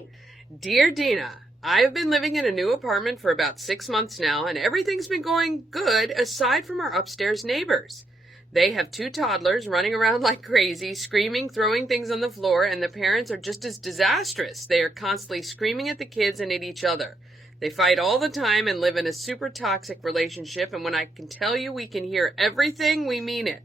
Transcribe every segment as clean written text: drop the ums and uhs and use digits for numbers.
like? Dear Dina, I've been living in a new apartment for about 6 months now, and everything's been going good aside from our upstairs neighbors. They have 2 toddlers running around like crazy, screaming, throwing things on the floor, and the parents are just as disastrous. They are constantly screaming at the kids and at each other. They fight all the time and live in a super toxic relationship, and when I can tell you we can hear everything, we mean it.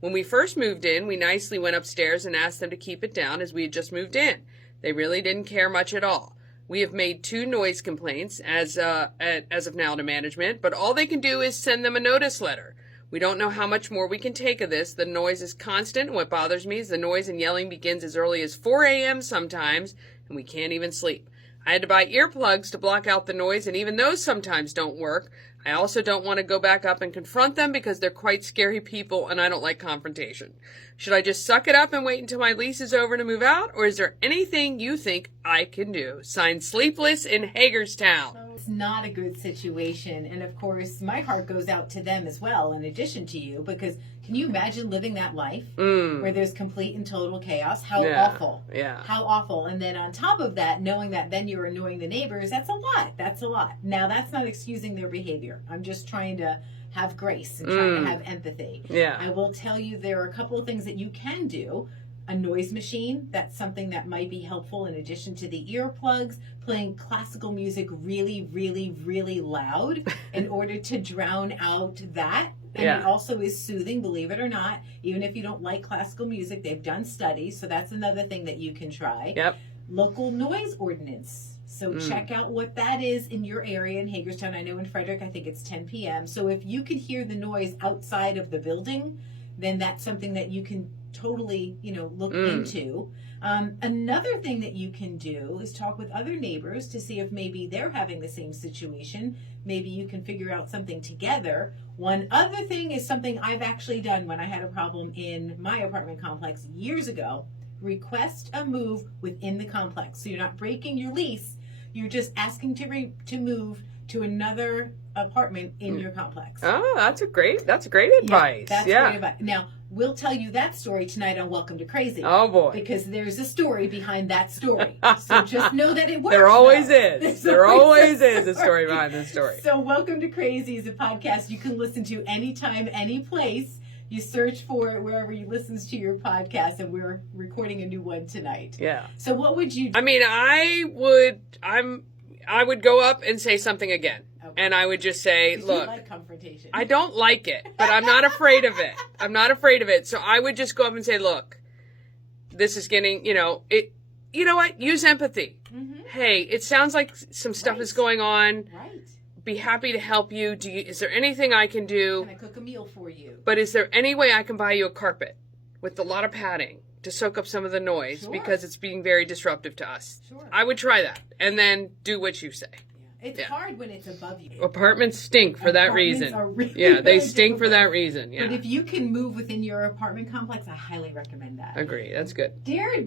When we first moved in, we nicely went upstairs and asked them to keep it down as we had just moved in. They really didn't care much at all. We have made 2 noise complaints as of now to management, but all they can do is send them a notice letter. We don't know how much more we can take of this. The noise is constant, and what bothers me is the noise and yelling begins as early as 4 a.m. sometimes, and we can't even sleep. I had to buy earplugs to block out the noise, and even those sometimes don't work. I also don't want to go back up and confront them because they're quite scary people, and I don't like confrontation. Should I just suck it up and wait until my lease is over to move out, or is there anything you think I can do? Signed, Sleepless in Hagerstown. It's not a good situation, and of course my heart goes out to them as well, in addition to you, because can you imagine living that life where there's complete and total chaos? How awful. Yeah. How awful. And then on top of that, knowing that then you're annoying the neighbors, that's a lot. Now that's not excusing their behavior. I'm just trying to have grace and trying to have empathy. Yeah. I will tell you there are a couple of things that you can do. A noise machine, that's something that might be helpful in addition to the earplugs. Playing classical music really, really, really loud in order to drown out that. And it also is soothing, believe it or not. Even if you don't like classical music, they've done studies, so that's another thing that you can try. Yep. Local noise ordinance. So check out what that is in your area in Hagerstown. I know in Frederick, I think it's 10 p.m. So if you can hear the noise outside of the building, then that's something that you can totally, look into. Another thing that you can do is talk with other neighbors to see if maybe they're having the same situation. Maybe you can figure out something together. One other thing is something I've actually done when I had a problem in my apartment complex years ago. Request a move within the complex. So you're not breaking your lease. You're just asking to move to another apartment in your complex. Oh, that's great advice. That's great advice. Now, we'll tell you that story tonight on Welcome to Crazy. Oh, boy. Because there's a story behind that story. So just know that it works. There always is. There always is a story behind this story. So Welcome to Crazy is a podcast you can listen to anytime, any place. You search for it wherever you listen to your podcast, and we're recording a new one tonight. Yeah. So what would you do? I mean, I would go up and say something again. Okay. And I would just say, look, you like confrontation. I don't like it, but I'm not afraid of it. So I would just go up and say, look, this is getting, you know what? Use empathy. Mm-hmm. Hey, it sounds like some stuff is going on. Right. Be happy to help you. Is there anything I can do? Can I cook a meal for you? But is there any way I can buy you a carpet with a lot of padding to soak up some of the noise because it's being very disruptive to us? Sure. I would try that and then do what you say. It's hard when it's above you. Apartments stink for that reason. Really they stink for that reason. Yeah. But if you can move within your apartment complex, I highly recommend that. Agree. That's good. Dear